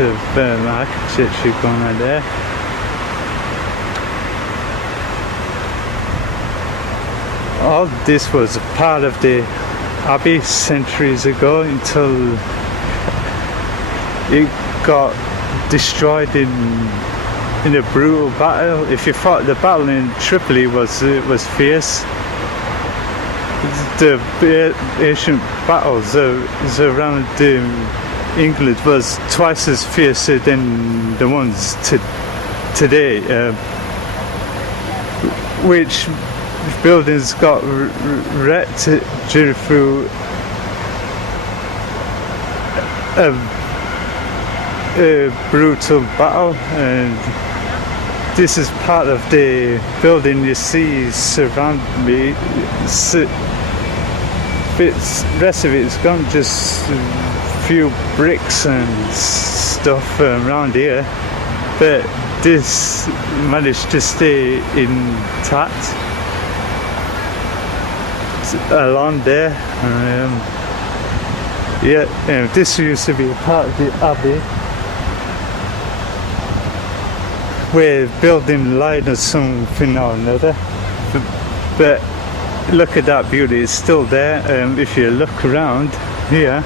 of architecture going on there. All this was part of the abbey centuries ago until it got destroyed in a brutal battle. If you thought the battle in Tripoli was fierce, the ancient battles around England was twice as fierce than the ones today. Which buildings got wrecked through a brutal battle, and this is part of the building you see surround me. The rest of it's gone, just a few bricks and stuff around here, but this managed to stay intact along there. This used to be a part of the abbey where building light or something or another, but look at that beauty, it's still there. If you look around here,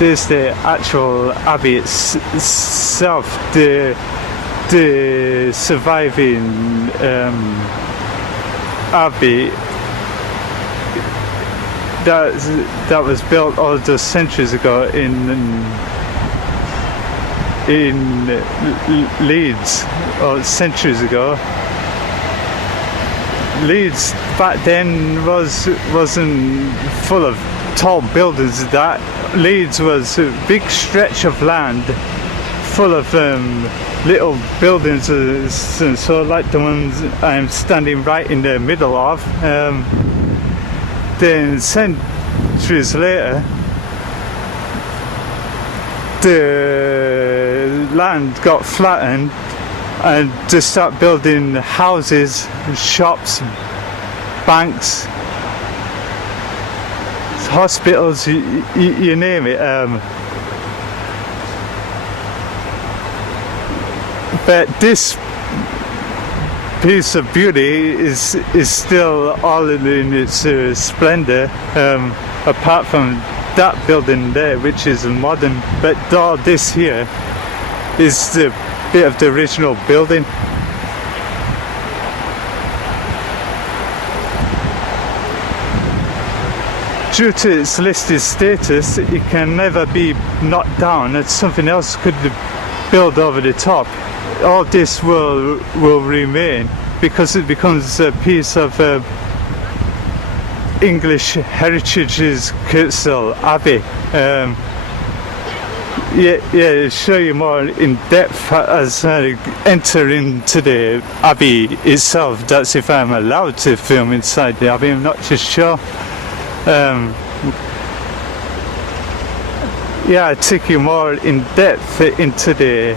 there's the actual abbey itself, the surviving abbey that was built all those centuries ago in Leeds, or centuries ago. Leeds back then wasn't full of tall buildings. That Leeds was a big stretch of land full of little buildings, so like the ones I'm standing right in the middle of. Then centuries later, the land got flattened and just start building houses, shops, banks, hospitals, you name it. But this piece of beauty is still all in its splendor, apart from that building there, which is modern. But all this here is the bit of the original building. Due to its listed status, it can never be knocked down and something else could build over the top. All this will remain because it becomes a piece of English heritage's Kirkstall Abbey. Show you more in depth as I enter into the abbey itself. That's if I'm allowed to film inside the abbey, I'm not too sure. I take you more in depth into the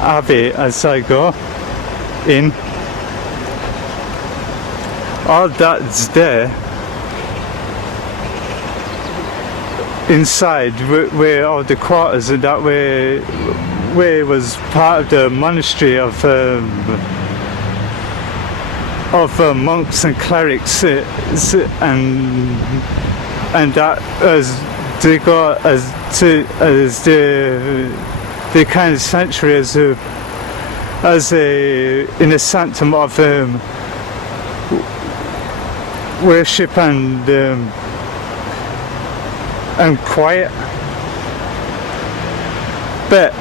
abbey as I go in. All that's there inside, where all the quarters and that where was part of the monastery of monks and clerics, and that as they go as the kind of sanctuary as a in a sanctum of worship and quiet. But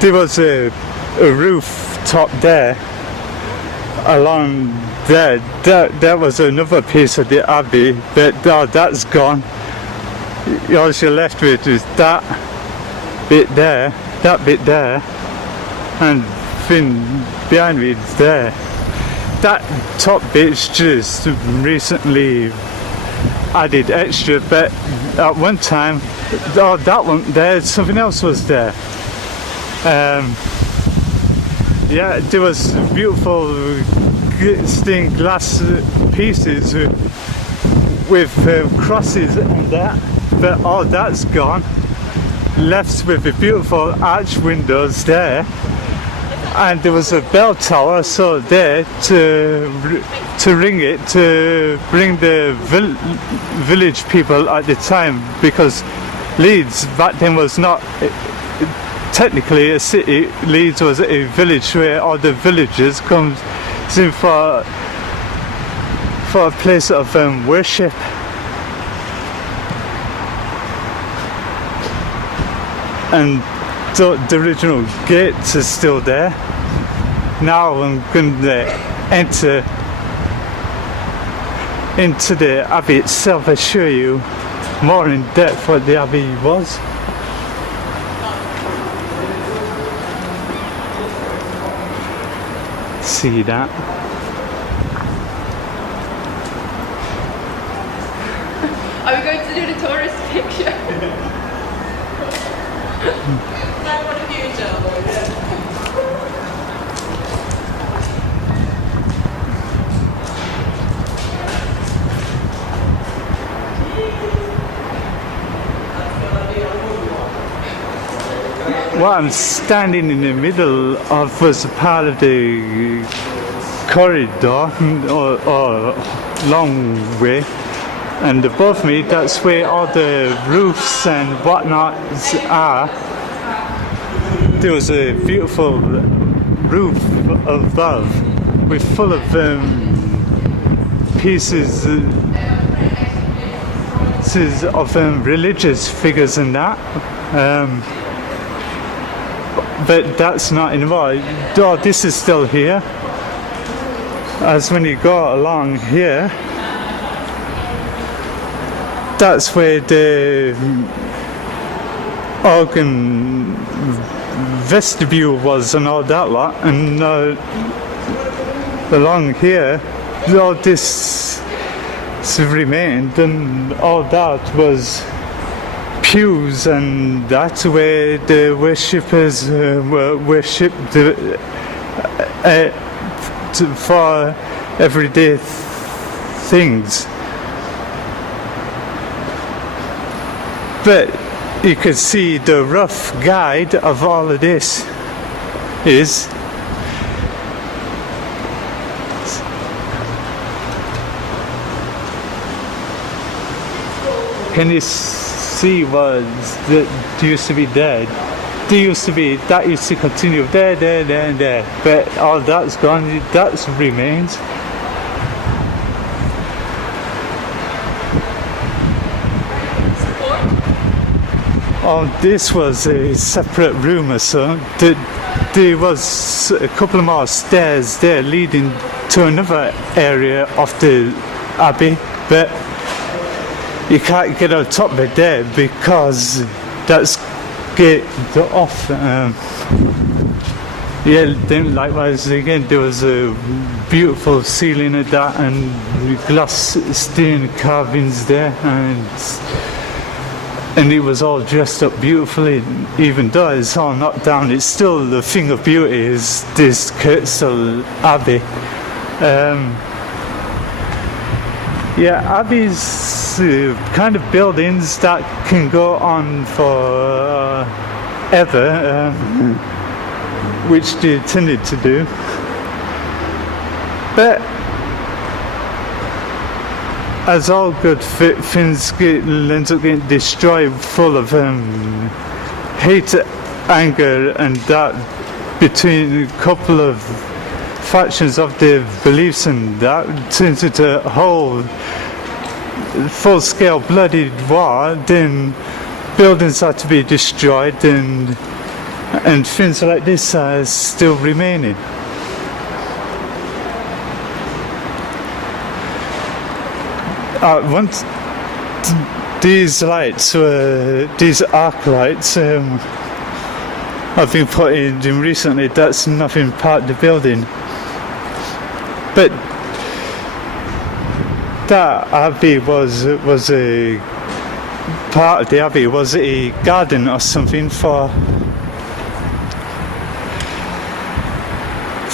there was a rooftop there along there. That was another piece of the abbey, but that's gone. All you're left with is that bit there, and thing behind me is there. That top bit's just recently added extra, but at one time, that one there, something else was there. There was beautiful stained glass pieces with crosses and that, but all that's gone. left with the beautiful arch windows there, and there was a bell tower so there to ring it, to bring the village people at the time, because Leeds back then was not technically a city. Leeds was a village where all the villagers come in for a place of worship. And the original gates are still there. Now I'm going to enter into the abbey itself. I'll show you more in depth what the abbey was. See that? Are we going to do the tourist picture? That one of you, What I'm standing in the middle of was a part of the corridor or long way, and above me that's where all the roofs and whatnot are. There was a beautiful roof above with full of pieces of religious figures and that. But that's not anymore. Oh, this is still here. As when you go along here, that's where the organ vestibule was and all that lot. And along here, all this remained, and all that was pews, and that's where the worshippers were worshipped for everyday things. But you could see the rough guide of all of this is can you see was that used to be dead. That used to continue there, and there. But all that's gone, that remains. Oh, this was a separate room or so. There was a couple more stairs there leading to another area of the abbey, but you can't get on top of it there because that's gated off. Then likewise again there was a beautiful ceiling of that and glass stained carvings there, and it was all dressed up beautifully. Even though it's all knocked down, it's still the thing of beauty is this Kirkstall Abbey. Abbeys kind of buildings that can go on for ever, which they tended to do. But as all good things ends up getting destroyed, full of hate, anger, and that between a couple of factions of their beliefs, and that turns into a whole full-scale bloody war. Then buildings are to be destroyed, and things like this are still remaining. Once these lights were, these arc lights have been put in recently. That's nothing part of the building. But that abbey was a part of the abbey was a garden or something for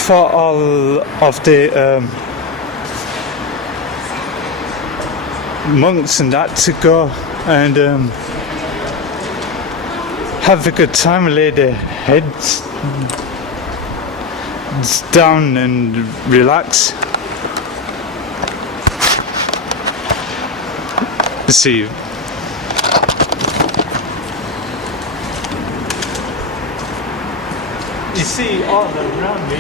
all of the monks and that to go and have a good time, lay their heads down and relax. Let's see. You see all around me,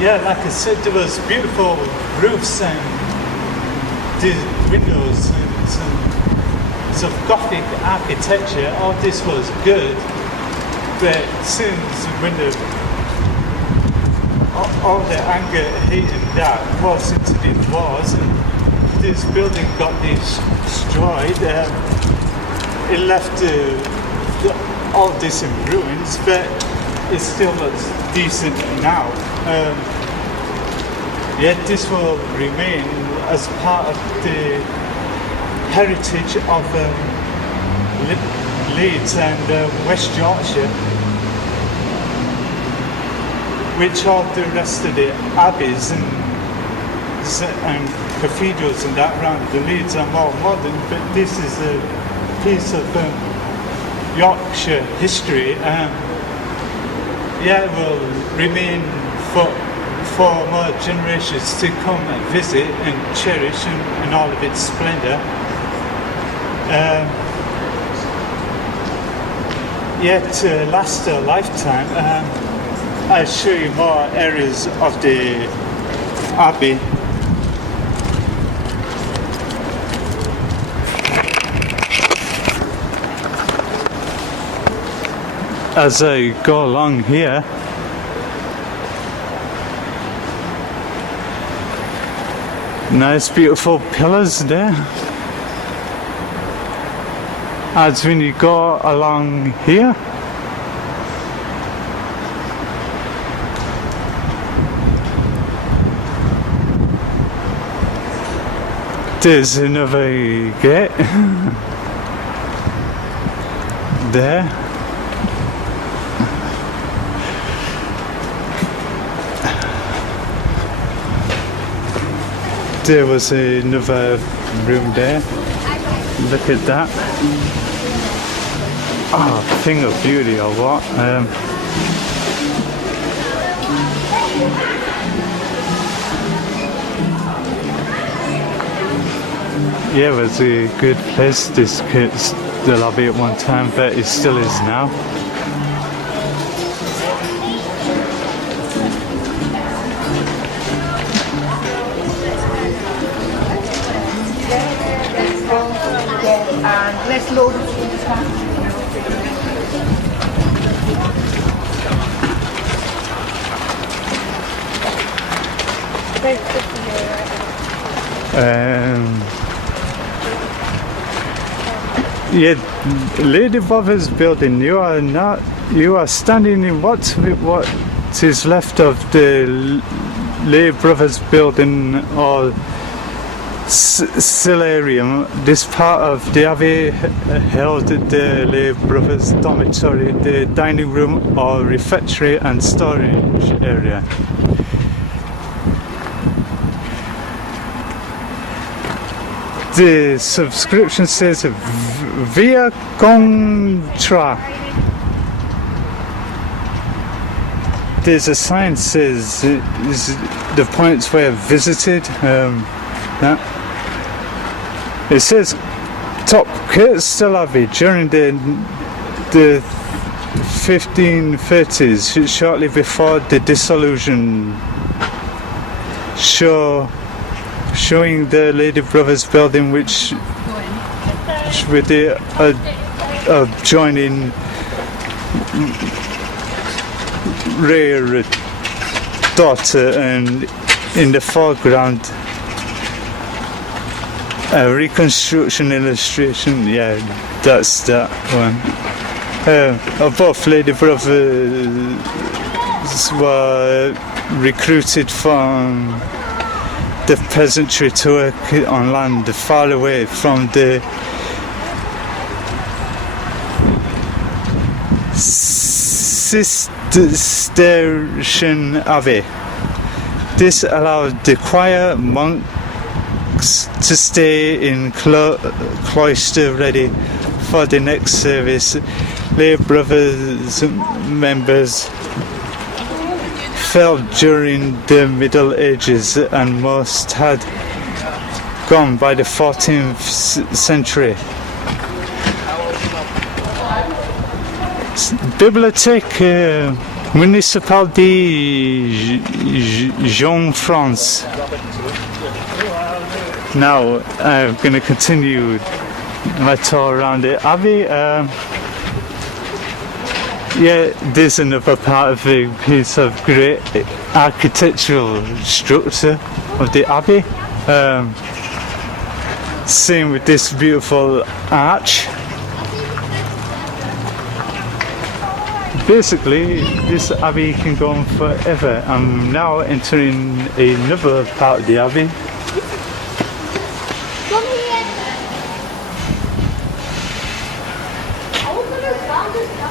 yeah, like I said, there was beautiful roofs and the windows and some Gothic architecture. All this was good, but since when all the anger, hate and that was into the wars and this building got destroyed, it left all this in ruins, but it still looks decent now. Yet this will remain as part of the heritage of Leeds and West Yorkshire, which all the rest of the abbeys and cathedrals and that around the Leeds are more modern, but this is a piece of Yorkshire history. Yeah, it will remain for more generations to come and visit and cherish and all of its splendour. Yet to last a lifetime, I'll show you more areas of the Abbey. As I go along here, nice beautiful pillars there. As when you go along here, there's another gate there. There was another room there. Look at that. Oh, thing of beauty or what? Yeah, it was a good place. This Kirkstall Abbey at one time, but it still is now. And let's load it in this one. Yeah, Lady Bother's building. You are standing in what is left of the Lay Brothers building or Solarium. This part of the Abbey held the Lay Brothers dormitory, the dining room or refectory and storage area. The subscription says Via Contra. There's a sign that says the points where visited. It says top Kirkstall Abbey during the 1530s, shortly before the dissolution, showing the Lady Brothers building, which with the adjoining rear daughter, and in the foreground a reconstruction illustration. Yeah, that's that one. Both Lady Brothers were recruited from the peasantry to work on land far away from the Cistercian Abbey. This allowed the choir monks to stay in cloister ready for the next service. lay brothers members fell during the Middle Ages and most had gone by the 14th century. Bibliothèque municipale de Jean France. Now I'm going to continue my tour around the Abbey. Yeah, there's another part of the piece of great architectural structure of the Abbey. Same with this beautiful arch. Basically, this Abbey can go on forever. I'm now entering another part of the Abbey.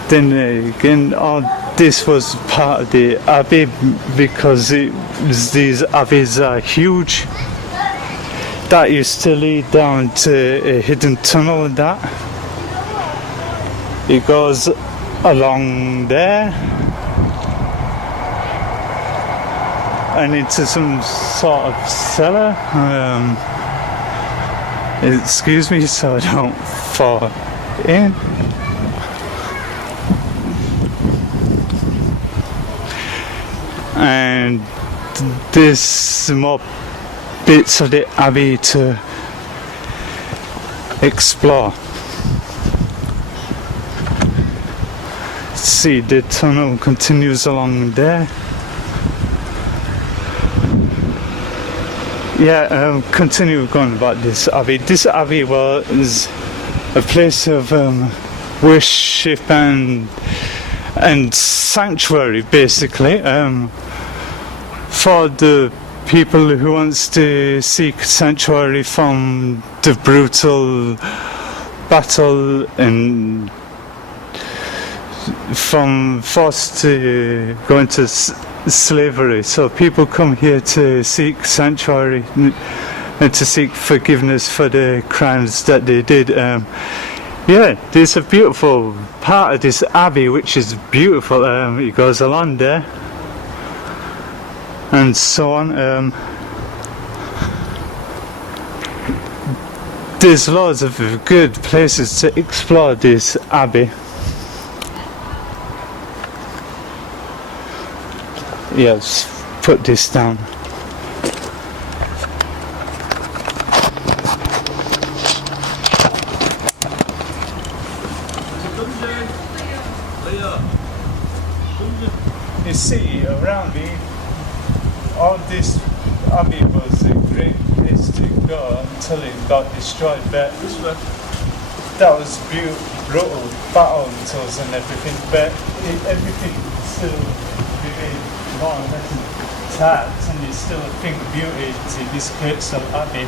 Then again, all this was part of the Abbey because these Abbeys are huge. That used to lead down to a hidden tunnel and that. It goes along there and into some sort of cellar. Excuse me so I don't fall in. And there's more bits of the Abbey to explore. See, the tunnel continues along there. Yeah, continue going about this Abbey. This Abbey was a place of worship and sanctuary, basically, for the people who wants to seek sanctuary from the brutal battle and from forced to go into slavery. So people come here to seek sanctuary and to seek forgiveness for the crimes that they did. Yeah, there's a beautiful part of this Abbey which is beautiful. It goes along there and so on. There's loads of good places to explore this Abbey. Yeah, let's put this down. You see, around me, all this Abbey was a great place to go until it got destroyed, but that was brutal battles and everything, but everything still remained more or less intact, and it's still a thing of beauty to this Kirkstall Abbey.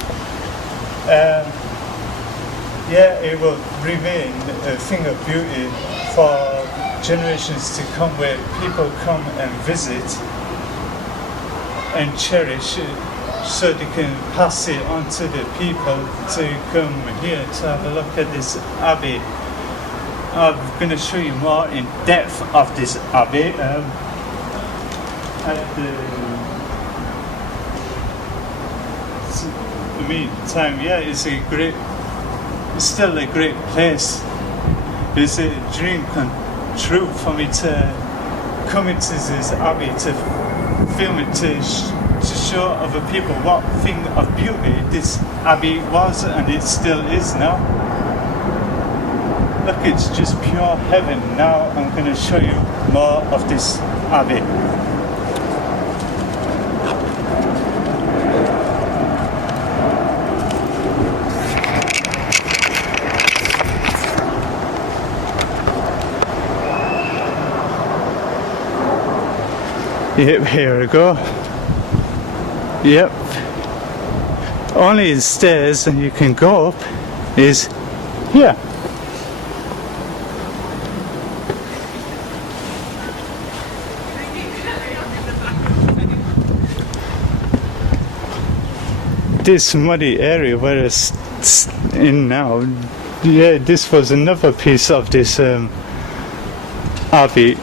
Yeah, it will remain a thing of beauty for generations to come, where people come and visit and cherish it, so they can pass it on to the people to come here to have a look at this Abbey. I'm going to show you more in depth of this Abbey at the meantime. Yeah, it's still a great place. It's a dream come true for me to come into this Abbey, to film it, to show other people what thing of beauty this Abbey was, and it still is now. Look, it's just pure heaven. Now I'm going to show you more of this Abbey. Yep, here we go. Yep. Only the stairs and you can go up is here. This muddy area where it's in now, yeah, this was another piece of this abbey.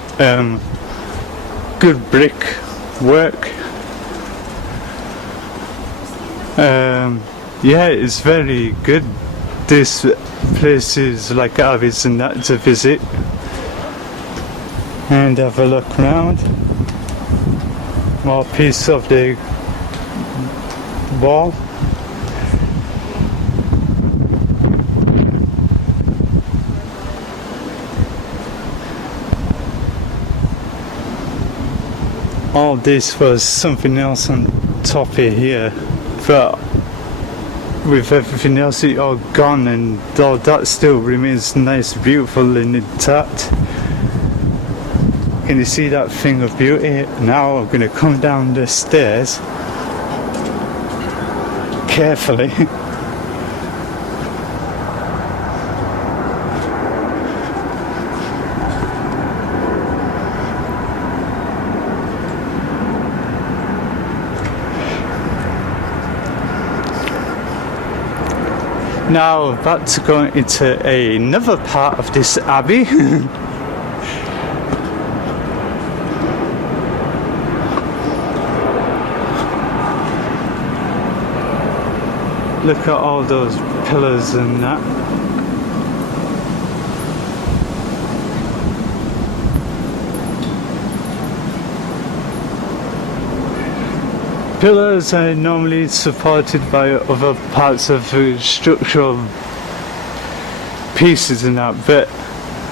Good brick work. Yeah, it's very good. This place is like abbeys and that to visit and have a look around. More piece of the wall. All this was something else on top of here, but with everything else it all gone, and all that still remains nice, beautiful and intact. Can you see that thing of beauty? Now I'm going to come down the stairs carefully. Now about to go into another part of this abbey. Look at all those pillars and that. Pillars are normally supported by other parts of structural pieces and that, but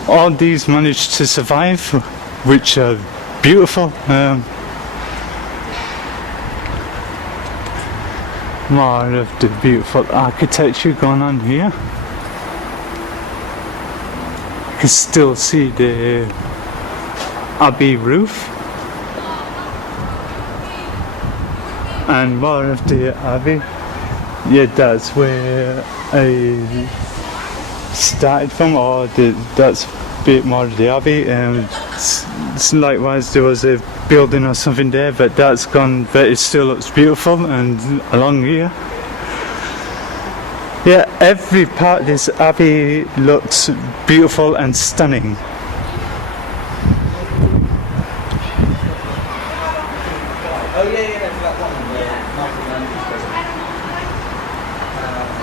all these managed to survive, which are beautiful. More of the beautiful architecture going on here. You can still see the abbey roof. And more of the abbey. Yeah, that's where I started from, or that's a bit more of the abbey. Likewise, there was a building or something there, but that's gone, but it still looks beautiful. And along here, yeah, every part of this abbey looks beautiful and stunning.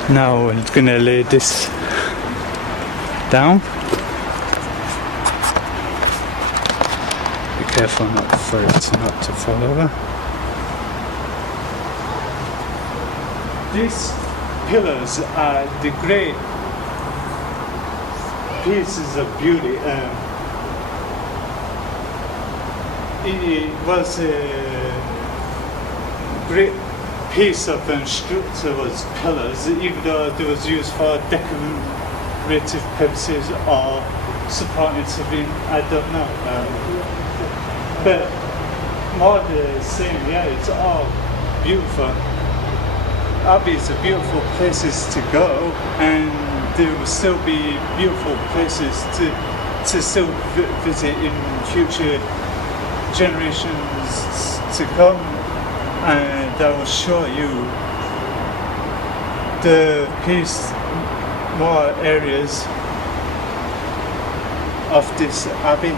Now we're going to lay this down. Be careful not for it not to fall over. These pillars are the great pieces of beauty. It was a great piece of structure was pillars, even though it was used for decorative purposes or supporting something, I don't know. But more the same, yeah, it's all beautiful. Abbeys are beautiful places to go, and there will still be beautiful places to still visit in future generations to come. And I will show you the more areas of this abbey.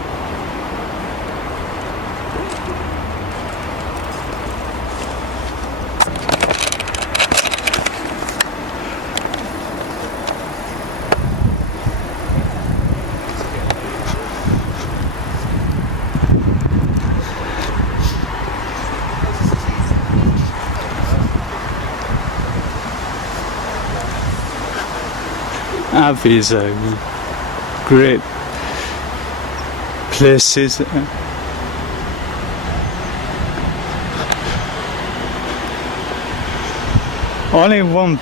Abbeys are great places. Only one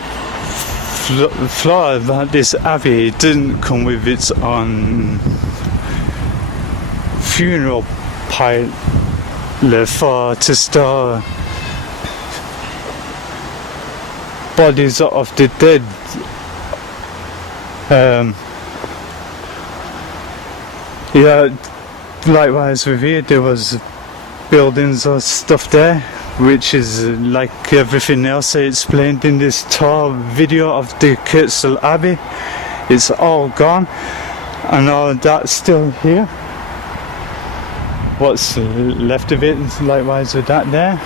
flaw about this abbey, it didn't come with its own funeral pile to store bodies of the dead. Yeah, likewise with here there was buildings or stuff there, which is like everything else I explained in this tour video of the Kirkstall Abbey. It's all gone and all that's still here. what's left of it, and likewise with that there.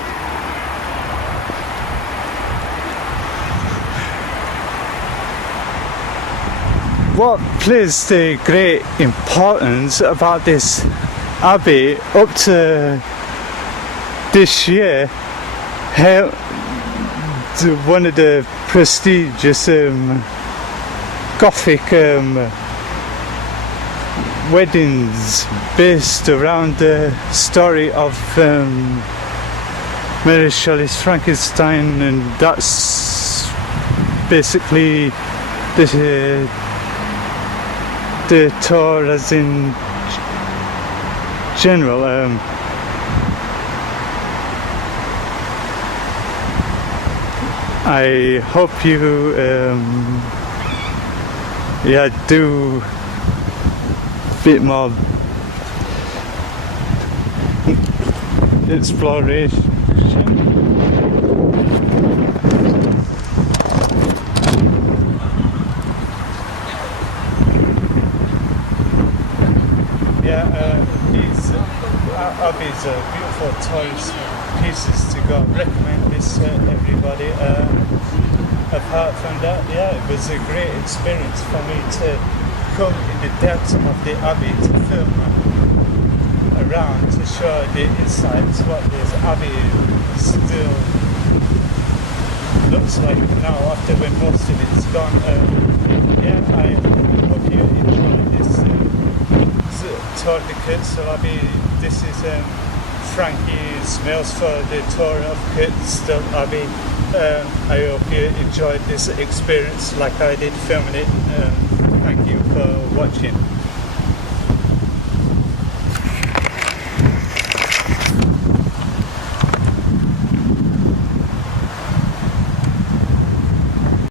What plays the great importance about this abbey up to this year, one of the prestigious Gothic weddings based around the story of Mary Shelley's Frankenstein, and that's basically the tour as in general. I hope you do a bit more exploration. These abbeys are beautiful tourist pieces to go. Recommend this to everybody. Apart from that, it was a great experience for me to come in the depths of the abbey to film around to show the insides what this abbey still looks like now after when most of it's gone. I hope you enjoyed this tour of the Kirkstall Abbey. This is Frankie's Smales for the tour of Kirkstall Abbey. I hope you enjoyed this experience like I did filming it. Thank you for watching.